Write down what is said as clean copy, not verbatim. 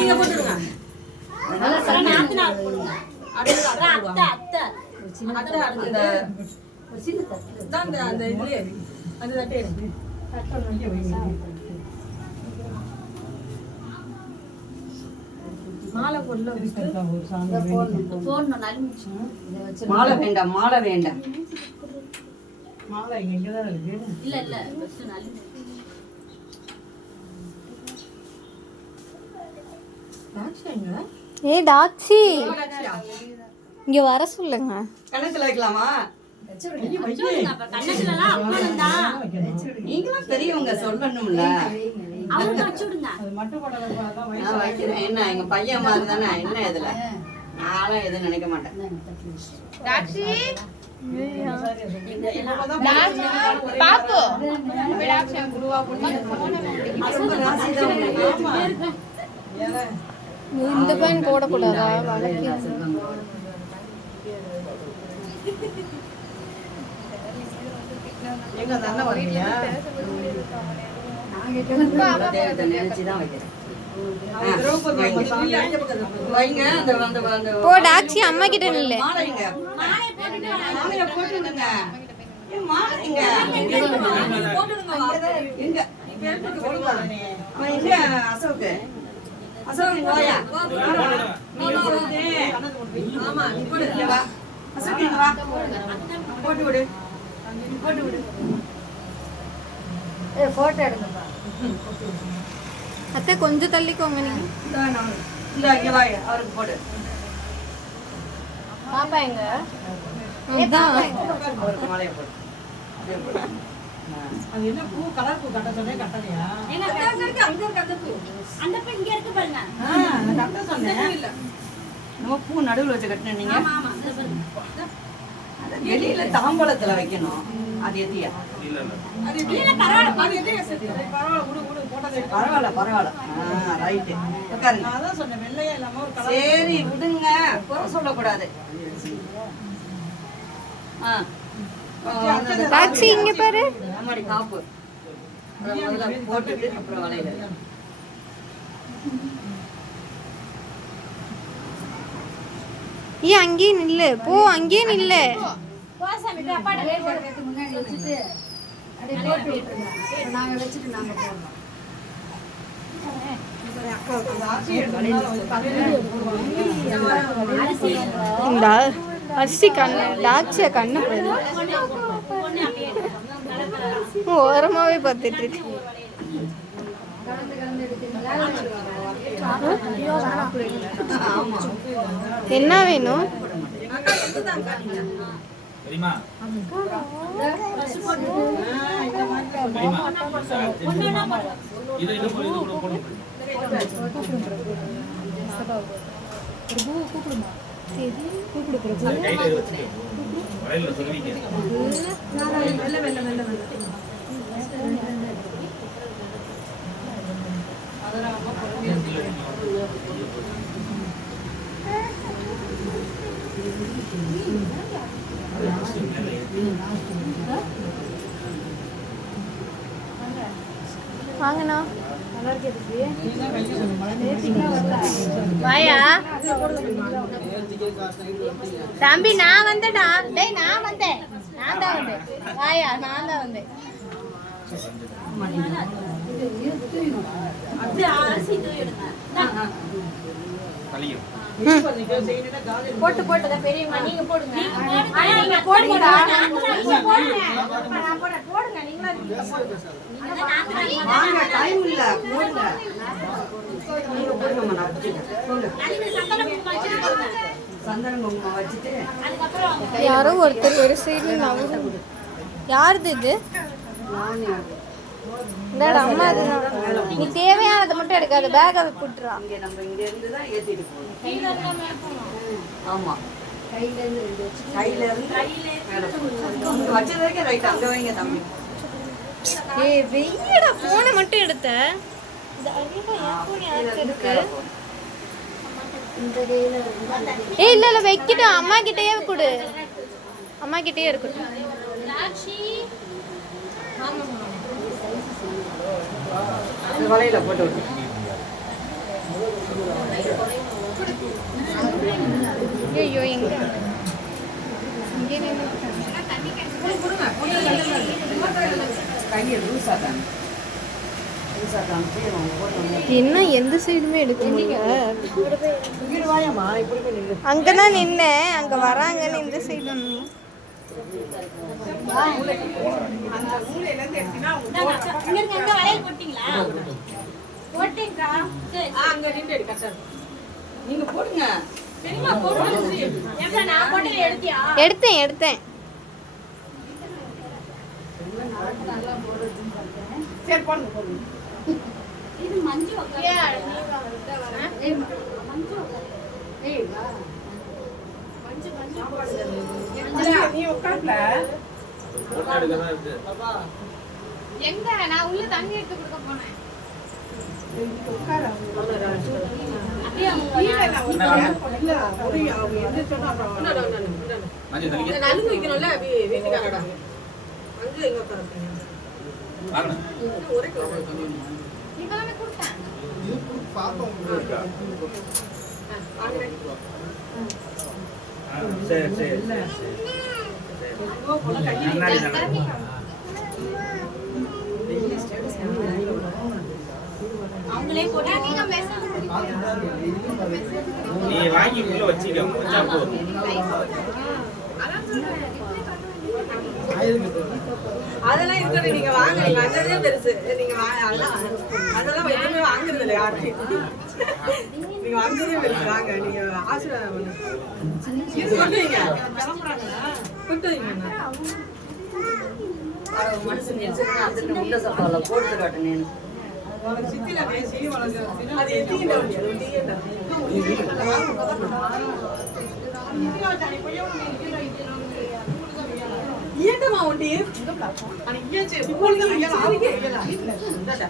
நீங்க போட்டுடுங்க. மாலை வேண்டாம், மாலை வேண்டாம். ஏ டாக்ஸி இங்க வர சொல்லுங்க. கணக்குல வைக்கலாமா? நீங்களும் பெரியவங்க சொல்லணும்ல. வைக்கிறேன். என்ன எங்க பையன் மாதிரி தானே, என்ன இதுல நானும் எதுவும் நினைக்க மாட்டேன். இந்த பையன் போடக்கூடாதா? வழக்கு போ டாக்ஸி அம்மா கிட்ட நில்லு. போட்டோ எடுங்க. அத்தை கொஞ்சம் தள்ளிக்கோங்க நீங்க. அவருக்கு போடு. பாப்பா எங்க? அவருக்கு மாலையை போடு. அது என்ன பூ, கலர் பூ கட்ட சொன்னே கட்டலையா? எங்க கட்டருக்கு அங்க கட்ட பூ. அந்த பூ இங்க இருக்கு பாருங்க. நான் கட்ட சொன்னேன். இல்ல. நம்ம பூ நடுவுல வச்சு கட்டணும் நீங்க. ஆமா ஆமா. இந்த பாருங்க. வெளியில தாம்பலத்துல வைக்கணும். அது எதியா? இல்ல பரவாயில்லை. அது எதியா செத்து. பரவாயில்ல, குடு குடு போட்டதே. பரவாயில்ல பரவாயில்ல. ரைட். உட்காருங்க. நான் அதான் சொன்னேன், வெள்ளையா இல்லாம ஒரு கலர். சரி விடுங்க, குறை சொல்லக்கூடாது. டாக்ஸி இங்க பாரு. நம்மடி காப்பு முதல்ல போட்டுட்டு அப்புறம் வளையல. ஏ அங்கேயே நில்லு. போ அங்கேயே நில்லு. போசாமி அப்பா டேட் முன்னாடி வச்சிட்டு அப்படியே போட்டு விட்டுருங்க. நாங்க வச்சிட்டு நாங்க போறோம். இந்த அரிசி கண்ணு டாக்ஸிய கண்ணு போயிடும். ஓரமாவே பார்த்துட்டு இருக்கு. என்ன வேணும்? வாங்கண்ணா. வாயா தம்பி, நான் வந்தேடா. டேய் நான் வந்தேன், நான் தான் வந்தேன். வாயா, நான் தான் வந்தேன். போட்டு போட்டு பெரியவங்க நீங்க போடுங்க. நீங்க போடுங்க. போடுங்க நீங்களா. வாங்க, டைம் இல்ல, போடுங்க. நீங்க போடுங்க, நான் வச்சுட்டேன். சந்தன குங்குமம் வச்சுட்டு யாரோ ஒருத்தர் ஒரு சைடு நவுறு. யாருது இது? இந்தாடா அம்மா, அதுதான். நீ தேவையானதை மட்டும் எடுக்காது, பேக்கை போட்டுறா. இங்க நம்ம இங்க இருந்து தான் ஏத்திட்டு போகணும். ஆமா, கையில இருந்து மேல போகணும். வச்சது வரைக்கும் ரைட். அங்க வைங்க தம்பி. ஏய் வெய்யடா, போனை மட்டும் எடுத்த. இந்த அடியில ஏன் போன் யாருக்கு இருக்கு? ஏய் இல்ல இல்ல, வைக்கிட்டோம். அம்மா கிட்டயே கொடு, அம்மா கிட்டயே இருக்கட்டும். வலையில போட்டு விட்டு ஐயோ எங்க இங்கே நின்று கையை லூஸா தாங்க லூஸா காமிச்சு அவங்க போட்டோம். என்ன எந்த சைடுமே எடுக்க முடியல. இங்கிட்டு வாயம்மா, இப்படி போய் நில்லு. அங்கதான் நின்னேன், அங்க வராங்கன்னு இந்த சைடு வந்தேன். அங்க நின்று எடு, கரெக்டா இருக்கும். நீங்க போடுங்க. எடுத்தேன் சரி போடுங்க போடுங்க. இது மஞ்சு உட்காரு. ஏய், மஞ்சு உட்காரு. ஏய், வா. நீ உட்கார்ல. எங்க நான் உள்ள தண்ணி எடுத்து கொடுக்க போனேன். உட்கார. அப்படியே அவங்க இல்ல, ஒரு அவங்க எந்திரிச்சோன்னா அப்புறம் நலுங்கு வைக்கணும்ல வீட்டுக்காரடா. அங்க எங்க உட்காருங்க. ஒரே இப்பதானே கொடுத்தேன். அவங்களே போட்டா நீங்க மெசேஜ் நீ வாங்கி உள்ள வச்சிக்க வச்சா போதும். அதெல்லாம் இருக்கிறது நீங்க வாங்க, நீங்க வந்ததே பெருசு. நீங்க அதெல்லாம் எதுவுமே வாங்குறது இல்லை யாருமே. நீங்க வந்ததே பெருசு. வாங்க, நீங்க ஆசீர்வாதம் பண்ணுங்க. மனுஷன் நினைச்சிருந்தா அந்த உள்ள சப்பால போட்டு காட்டுனேன். சித்தில பேசி அது எத்தீங்க ஏண்டமா ஒண்டி அன்னைக்கு ஏச்சு போல்ல